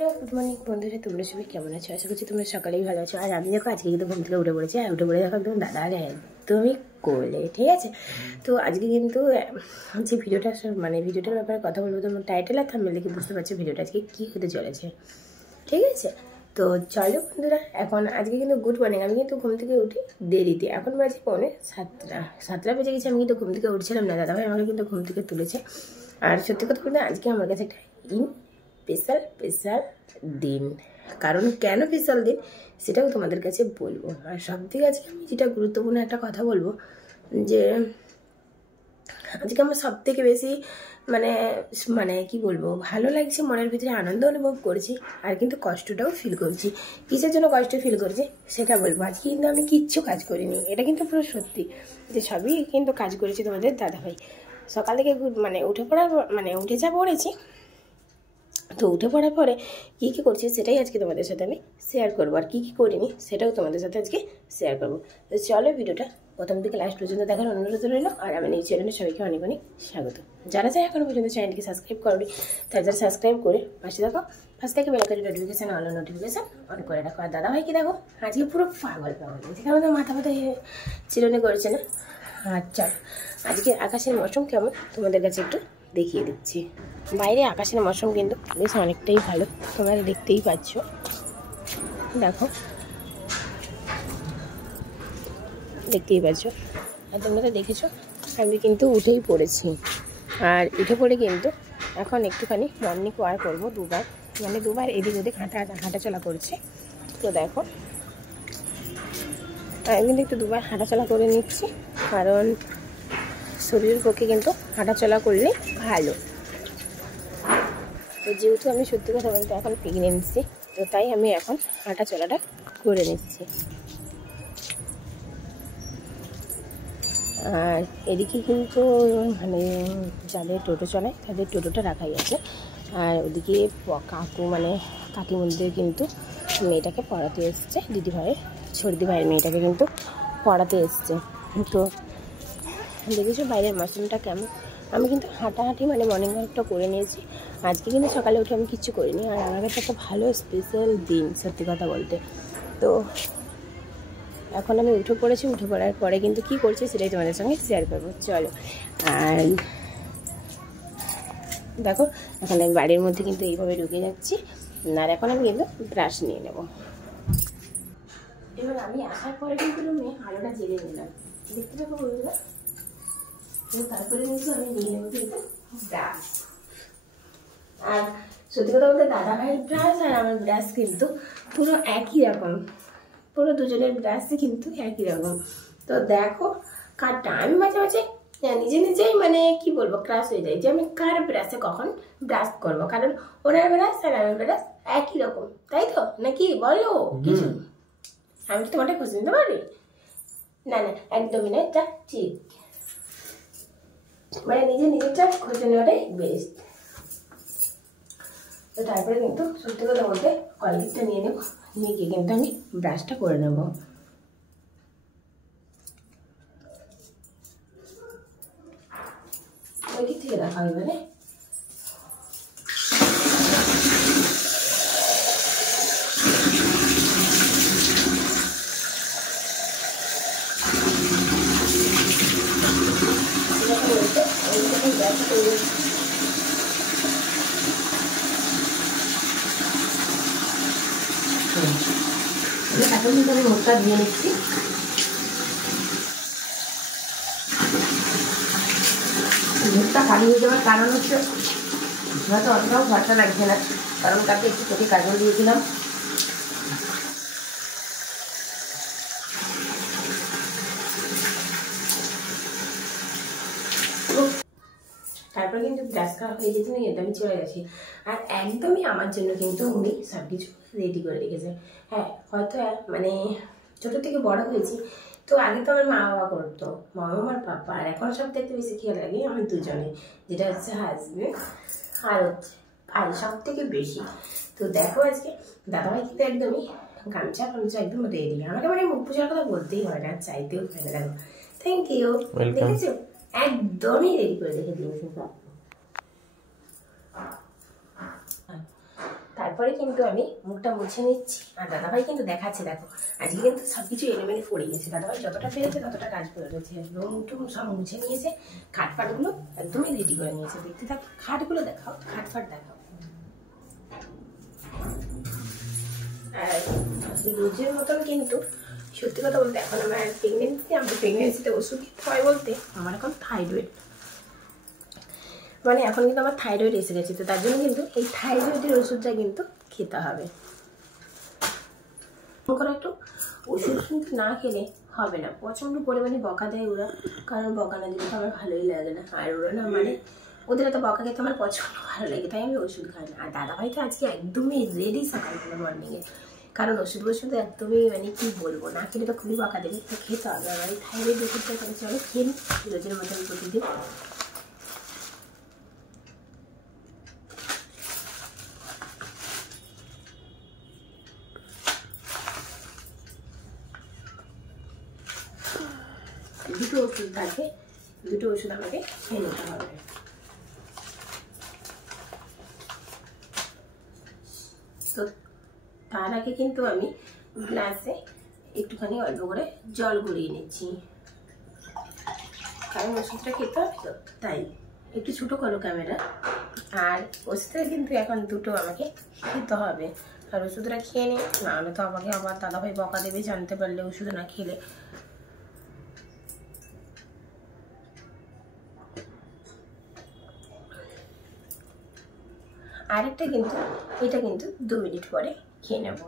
Hello good morning বন্ধুরা, তোমরা সবাই কেমন আছো? আশা করছি তোমরা সকালেই ভালো আছো। আর আমি দেখো আজকে কিন্তু ঘুম থেকে উঠে পড়েছি, আর উঠে পড়ে দেখো একদম দাদা আর একদমই কোলে, ঠিক আছে। তো আজকে কিন্তু যে ভিডিওটা ভিডিওটার ব্যাপারে কথা বলবো, তোমার টাইটেল আর থাম্বনেল দেখে বুঝতে পারছো ভিডিওটা আজকে কী হতে চলেছে, ঠিক আছে। তো চলো বন্ধুরা, এখন আজকে কিন্তু গুড মর্নিং। আমি কিন্তু ঘুম থেকে উঠি দেরিতে, এখন বাজে পৌনে সাতটা বেজে গেছে। আমি কিন্তু ঘুম থেকে উঠছিলাম না, দাদাভাই আমাকে কিন্তু ঘুম থেকে তুলেছে। আর সত্যি কথা বলতে আজকে আমার কাছে একটা স্পেশাল দিন। কারণ কেন স্পেশাল দিন সেটাও তোমাদের কাছে বলবো। আর সব থেকে আজকে আমি যেটা গুরুত্বপূর্ণ একটা কথা বলবো, যে আজকে আমার সব থেকে বেশি কি বলবো, ভালো লাগছে, মনের ভিতরে আনন্দ অনুভব করছি, আর কিন্তু কষ্টটাও ফিল করছি। কিসের জন্য কষ্ট ফিল করছি সেটা বলবো। আজকে কিন্তু আমি কিচ্ছু কাজ করিনি, এটা কিন্তু পুরো সত্যি, যে সবই কিন্তু কাজ করেছি তোমাদের দাদাভাই। সকাল থেকে উঠে যা পড়েছি, তো উঠে পড়ার পরে কী কী করছি সেটাই আজকে তোমাদের সাথে আমি শেয়ার করবো, আর কী কী করিনি সেটাও তোমাদের সাথে আজকে শেয়ার করবো। তো চলো ভিডিওটা প্রথম থেকে লাস্ট পর্যন্ত দেখার অনুরোধ রইল। আর আমি এই চ্যানেলে সবাইকে অনেক অনেক স্বাগত। যারা চাই এখনও পর্যন্ত চ্যানেলটিকে সাবস্ক্রাইব করবে, তারা সাবস্ক্রাইব করে পাশে দেখো, পাশ থেকে বেলাকারি নোটিফিকেশান অন করে রাখো। আর দাদাভাই কি দেখো আজকে পুরো পাগল ঠিক আমাদের মাথা চিরুনি করেছে না। আচ্ছা, আজকে আকাশের মৌসুম কেমন তোমাদের কাছে একটু দেখিয়ে দিচ্ছি। বাইরে আকাশের মৌসুম কিন্তু বেশ অনেকটাই ভালো, তোমরা দেখতেই পাচ্ছ। দেখতেই পাচ্ছ। আর তোমরা তো দেখেছো আমি কিন্তু উঠেই পড়েছি। আর উঠে পড়ে কিন্তু এখন একটুখানি মর্নিং ওয়াক করবো, দুবার এদিক ওদিক হাঁটাচলা করছে। তো দেখো আমি কিন্তু একটু দুবার হাঁটাচলা করে নিচ্ছি, কারণ শরীরের পক্ষে কিন্তু হাঁটাচলা করলে ভালো। তো যেহেতু আমি সত্যি কথা বলতে এখন প্রেগনেন্সি, তো তাই আমি এখন হাঁটা চলাটা করে নিচ্ছি। আর এদিকে কিন্তু যাদের টোটো চলায় তাদের টোটোটা রাখাই আছে। আর ওদিকে কাকিমণিদের কিন্তু মেয়েটাকে পড়াতে এসছে, সর্দি ভাইয়ের মেয়েটাকে কিন্তু পড়াতে এসছে। তো দেখেছো বাইরের মৌসুমটা কেমন। আমি কিন্তু হাঁটাহাঁটি মর্নিং ওয়াকটা করে নিয়েছি। আজকে কিন্তু সকালে উঠে আমি কিচ্ছু করিনি। আর আমার কাছে একটা ভালো স্পেশাল দিন সত্যি কথা বলতে। তো এখন আমি উঠে পড়েছি, উঠে পড়ার পরে কিন্তু কী করছি সেটাই তোমাদের সঙ্গে শেয়ার করবো, চলো। আর দেখো এখন আমি বাড়ির মধ্যে কিন্তু এইভাবে ঢুকে যাচ্ছি। আর এখন আমি কিন্তু ব্রাশ নিয়ে নেব। এবার আমি আসার পরে কিন্তু রুমে আলোটা জেলে নিলাম, দেখতে পাবো বন্ধুরা। তারপরে কিন্তু আমি নিয়ে নেবো কিন্তু ব্রাশ। আর সত্যি কথা বলতে দাদাভাইয়ের ব্রাশ আর আমার ব্রাশ কিন্তু পুরো একই রকম, পুরো দুজনের ব্রাশই কিন্তু একই রকম। তো দেখো কারটা আমি মাঝে মাঝে নিজেই কি বলবো ক্রাশ হয়ে যায়, যে আমি কার ব্রাশে কখন ব্রাশ করবো, কারণ ওনার ব্রাশ আর আমার ব্রাশ একই রকম, তাই তো নাকি বলো কিছু? আমি কি তোমারটা খুঁজে নিতে পারি? না একদমই না, এটা ঠিক, নিজেরটা খুঁজে নেওয়াটাই বেস্ট। তো তারপরে কিন্তু সত্যি কথা বলতে কলগেটটা নিয়ে নেবো, নিয়ে গিয়ে কিন্তু আমি ব্রাশটা করে নেবো। ওই দিক থেকে দেখা এবারে এখন কিন্তু আমি মুখটা ধুয়ে নিচ্ছি। মুখটা খালি হয়ে যাওয়ার কারণ হচ্ছে হয়তো অতটাও ভরসা লাগছে না, কারণ কালকে একটু চোখে কাজল দিয়েছিলাম। তারপরে কিন্তু ব্রাশ করা হয়ে গেছে, এটা আমি চলে গেছি। আর একদমই আমার জন্য কিন্তু উনি সব কিছু রেডি করে রেখেছে। হ্যাঁ, হয়তো ছোটো থেকে বড় হয়েছি, তো আগে তো আমার মা বাবা করতো, আমার পাপা, আর এখন সব থেকে বেশি খেয়াল লাগে আমি দুজনে, যেটা হচ্ছে হাজবেন্ড আর হচ্ছে ভাই, সব থেকে বেশি। তো দেখো আজকে দাদাভাই কিন্তু একদমই গামছা একদম রেডি, আমাকে মুখ পূজার কথা বলতেই হয় না, চাইতেও হয় না। দেখো থ্যাংক ইউ, দেখেছো একদমই রেডি করে রেখে দিয়েছে। তারপর তারপরে কিন্তু আমি মুখটা মুছে নিচ্ছি। আর দাদাভাই কিন্তু দেখাচ্ছে, দেখো আজকে কিন্তু সবকিছু এলোমেলো পড়ে গেছে। দাদাভাই যতটা পেরেছে ততটা কাজ করে রয়েছে, রুম টুম সব মুছে নিয়েছে, খাটফাটগুলো একদমই রেডি করে নিয়েছে। দেখতে থাক, খাটগুলো দেখাও, খাটফাট দেখাও। আর রোজের মতন কিন্তু সত্যি কথা বলতে এখন আমার প্রেগনেন্সিতে ওষুধ খেতে হয় বলতে আমার এখন থাইরয়েড, মানে এখন কিন্তু আমার থাইরয়েড এসে গেছে। তো তার জন্য কিন্তু এই থাইরয়েডের ওষুধটা কিন্তু খেতে হবে। একটু ওষুধ কিন্তু না খেলে হবে না, প্রচণ্ড পরিমাণে বকা দেয় ওরা, কারণ বকা না দিলে তো আমার ভালোই লাগে না। আর ওরা না মানে ওদের তো বকা খেতে আমার প্রচণ্ড ভালো লাগে, তাই আমি ওষুধ খাই না। আর দাদাভাই তো আজকে একদমই রেডি সকালবেলা মর্নিংয়ে, কারণ ওষুধ একদমই মানে কি বলবো, না খেলে তো খুবই বকা দেবে, তো খেতে হবে। আমার এই থাইরয়েড ওষুধটা তাহলে চলো খেয়ে নিই রোজের মতন প্রতিদিন। দুটো ওষুধ থাকে, দুটো ওষুধ আমাকে খেয়ে নিতে হবে। তো তার আগে কিন্তু আমি গ্লাসে একটুখানি অল্প করে জল গড়িয়ে নিচ্ছি, কারণ ওষুধটা খেতে হবে তো তাই। একটু ছোটো করো ক্যামেরা। আর ওষুধটা কিন্তু এখন দুটো আমাকে খেতে হবে, আর ওষুধটা খেয়ে নিই, নাহলে তো আমাকে আবার দাদাভাই বকা দেবে জানতে পারলে ওষুধ না খেলে। আরেকটা কিন্তু এটা কিন্তু 2 মিনিট পরে খেয়ে নেব।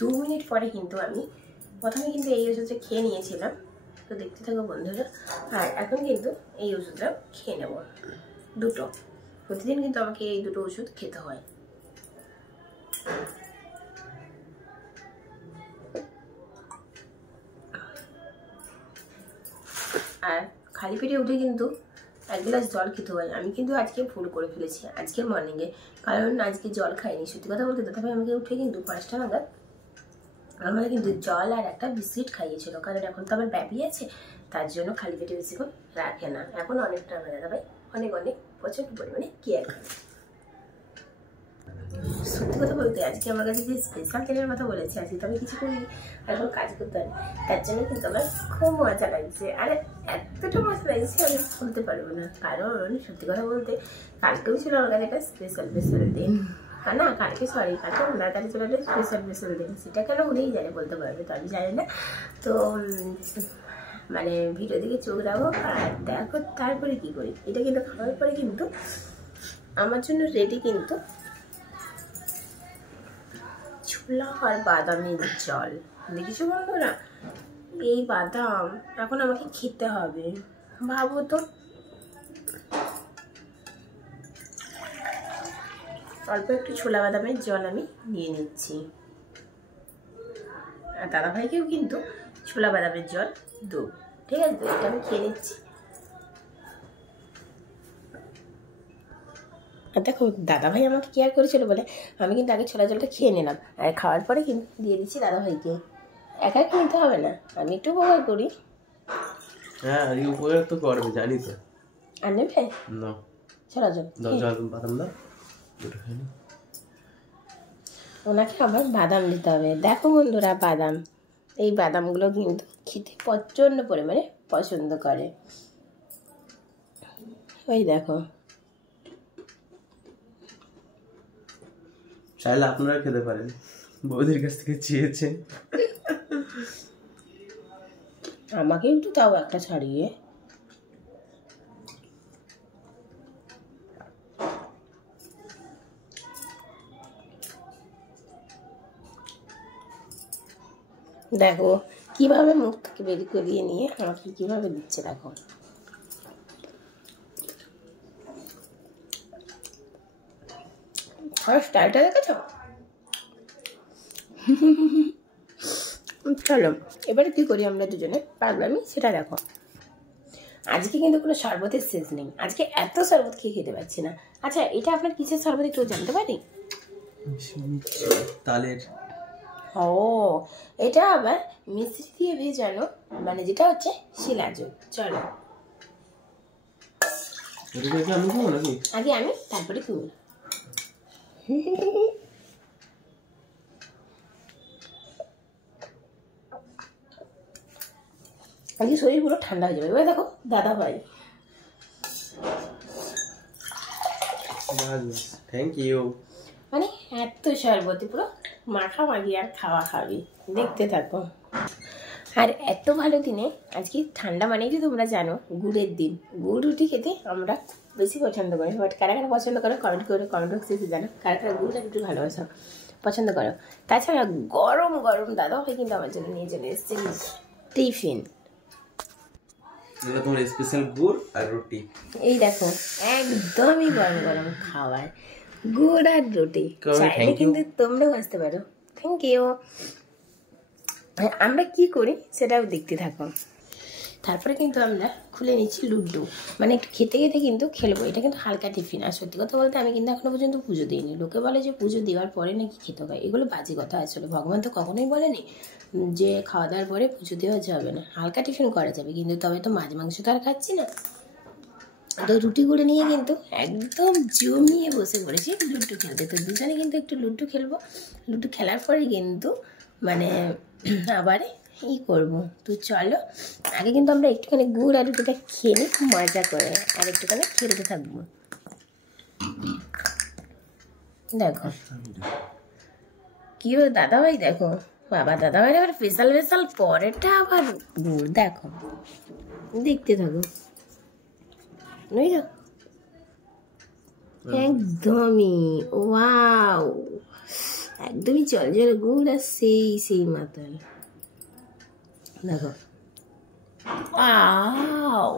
2 মিনিট পরে কিন্তু আমি প্রথমে কিন্তু এই ওষুধটা খেয়ে নিয়েছিলাম, তো দেখতে থাকো বন্ধুরা। আর এখন কিন্তু এই ওষুধটা খেয়ে নেব, দুটো। প্রতিদিন কিন্তু আমাকে এই দুটো ওষুধ খেতে হয়। আর খালি পেটে উঠে কিন্তু 1 গ্লাস জল খেতে হয়। আমি কিন্তু আজকে ভুল করে ফেলেছি আজকে মর্নিংয়ে, কারণ আজকে জল খাইনি। সত্যি কথা বলতে দাদাভাই আমাকে উঠে কিন্তু 5টা নাগাদ আমার কিন্তু জল আর একটা বিস্কিট খাইয়েছিল, কারণ এখন তো আমার ব্যাবি আছে, তার জন্য খালি পেটে বেশিক্ষণ রাখে না। এখন অনেকটা আমার দাদাভাই অনেক প্রচণ্ড পরিমাণে কেয়ার করে। সত্যি কথা বলতে আজকে আমার কাছে যে স্পেশাল তেলের কথা বলেছে, আজকে তো আমি কিছু করি এখন কাজ করতে হয়, তার জন্য কিন্তু আমার খুব মজা লাগছে। আর এতটা মজা লাগছে আমি বলতে পারবো না, কারণ সত্যি কথা বলতে কালকেও ছিল আমার কাছে একটা স্পেশাল দিন। হ্যাঁ না, কালকে তাড়াতাড়ি চলে আসলে স্পেশাল দিন, সেটা কেন উনিই জানে, বলতে পারবে, তো আমি জানি না। তো মানে ভিডিও দিকে চোখ রাখো আর দেখো তারপরে কী করি। এটা কিন্তু খাওয়ার পরে কিন্তু আমার জন্য রেডি কিন্তু ছোলা আর বাদামের জল। দেখেছো বন্ধুরা, এই বাদাম এখন আমাকে খেতে হবে, ভাবো তো। অল্প একটু ছোলা বাদামের জল আমি নিয়ে নিচ্ছি, আর দাদাভাইকেও কিন্তু ছোলা বাদামের জল দেবো, ঠিক আছে? তো এটা আমি খেয়ে নিচ্ছি। আর দেখো দাদাভাই আমাকে কেয়ার করেছিল বলে আমি কিন্তু আগে ছোলা জলটা খেয়ে নিলাম, আর খাওয়ার পরে কিন্তু দিয়ে দিচ্ছি দাদাভাইকে। একা কিনতে হবে না, আমি একটু উপকার করি। হ্যাঁ উপকার তো করবে জানি তো। আর নেবে না ছোলা জল, বাদাম দাও, ওনাকে আবার বাদাম দিতে হবে। দেখো বন্ধুরা, বাদাম, এই বাদামগুলো কিন্তু খেতে প্রচণ্ড পরিমাণে পছন্দ করে। ওই দেখো, চাইলে আপনারা খেতে পারেন, বৌদির কাছ থেকে চেয়েছেন। আমাকে একটু তাও একটা ছাড়িয়ে। দেখো কিভাবে মুখ থেকে বের করিয়ে নিয়ে আমাকে কিভাবে দিচ্ছে, দেখো। স্টাইলটা দেখেছ? চলো এবারে কি করি আমরা দুজনে পাগলামি সেটা দেখো। আজকে কিন্তু কোনো শরবতের শেষ নেই, আজকে এত শরবত খেতে পারছি না। আচ্ছা এটা আপনার কিসের শরবত একটু জানতে পারি? তালের। ও, এটা আবার মিশ্রি দিয়ে ভেজানো, মানে যেটা হচ্ছে শিলাজল। চলো আগে আমি তারপরে তুমি। আজকে শরীর পুরো ঠান্ডা হয়ে যাবে। এবার দেখো দাদা ভাই, থ্যাংক ইউ। মানে এত শরবতি পুরো মাখামাখি আর খাওয়া খাবি, দেখতে থাকো। আর এত ভালো দিনে আজকে ঠান্ডা মানেই তো তোমরা জানো গুড়ের দিন। গুড় রুটি খেতে আমরা বেশি পছন্দ করি, বাট কারা কারা পছন্দ করো কমেন্ট করে, কমেন্ট বক্সে জানো কারা কারা গুড় একটু ভালোবাসো, পছন্দ করো। তাছাড়া গরম গরম দাদা ভাই কিন্তু আমার জন্য নিয়ে চলে এসছে টিফিন। তোমার স্পেশাল গুড় আর রুটি, এই দেখো একদমই গরম গরম খাবার, গুড় আর রুটি। চাইলে কিন্তু তোমরাও আসতে পারো। Thank you. আমরা কি করি সেটাও দেখতে থাকো। তারপরে কিন্তু আমরা খুলে নিচ্ছি লুডো, মানে একটু খেতে খেতে কিন্তু খেলবো। এটা কিন্তু হালকা টিফিন। আর সত্যি কথা বলতে আমি কিন্তু এখনো পর্যন্ত পুজো দিইনি। লোকে বলে যে পুজো দেওয়ার পরে নাকি খেতে হয়, এগুলো বাজে কথা। আসলে ভগবান তো কখনোই বলেনি যে খাওয়া দাওয়ার পরে পুজো দেওয়া যাবে না, হালকা টিফিন করা যাবে। কিন্তু তবে তো মাছ মাংস তো আর খাচ্ছি না। তো রুটি করে নিয়ে কিন্তু একদম জমিয়ে বসে পড়েছি লুডো খেলতে। তো দুজনে কিন্তু একটু লুডো খেলবো। লুডো খেলার পরে কিন্তু মানে আবার ই করবো। তো চলো আগে কিন্তু আমরা একটুখানি গুড় আর রুটিটা খেয়ে নিই খুব মজা করে, আর একটুখানি খেলতে থাকবো। দেখো কি হলো দাদা ভাই, দেখো বাবা দাদা ভাই আবার স্পেশাল স্পেশাল পরেটা আবার গুড়, দেখো দেখতে থাকো। একদমই ওয়াও, একদমই জল জল গুড় আর সেই সেই মাতাল। দেখো ওয়াও,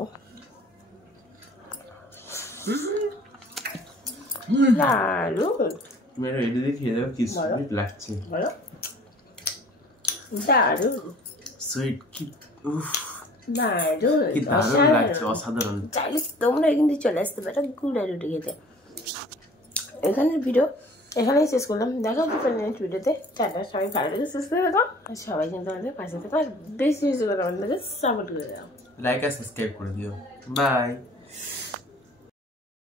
দারুণ। মেরে এডি দেখে দাও কি সুইট লাগছে, বলো দারুণ সুইট কি উফ দারুণ, কি দারুণ লাগছে, অসাধারণ। চাইলে তোমরা কিন্তু চলে আসতে পারো গুড় আর রুটি খেতে। এখানের ভিডিও এখানেই শেষ করলাম। দেখা হচ্ছে নেক্সট ভিডিওতে। টাটা, সবাই ভালো লাগে, সুস্থ থাকো, আর সবাই কিন্তু আমাদের পাশে থাকো, আর বেশি বেশি করে আমাদেরকে সাপোর্ট করে দাও, লাইক আর সাবস্ক্রাইব করে দিও। বাই।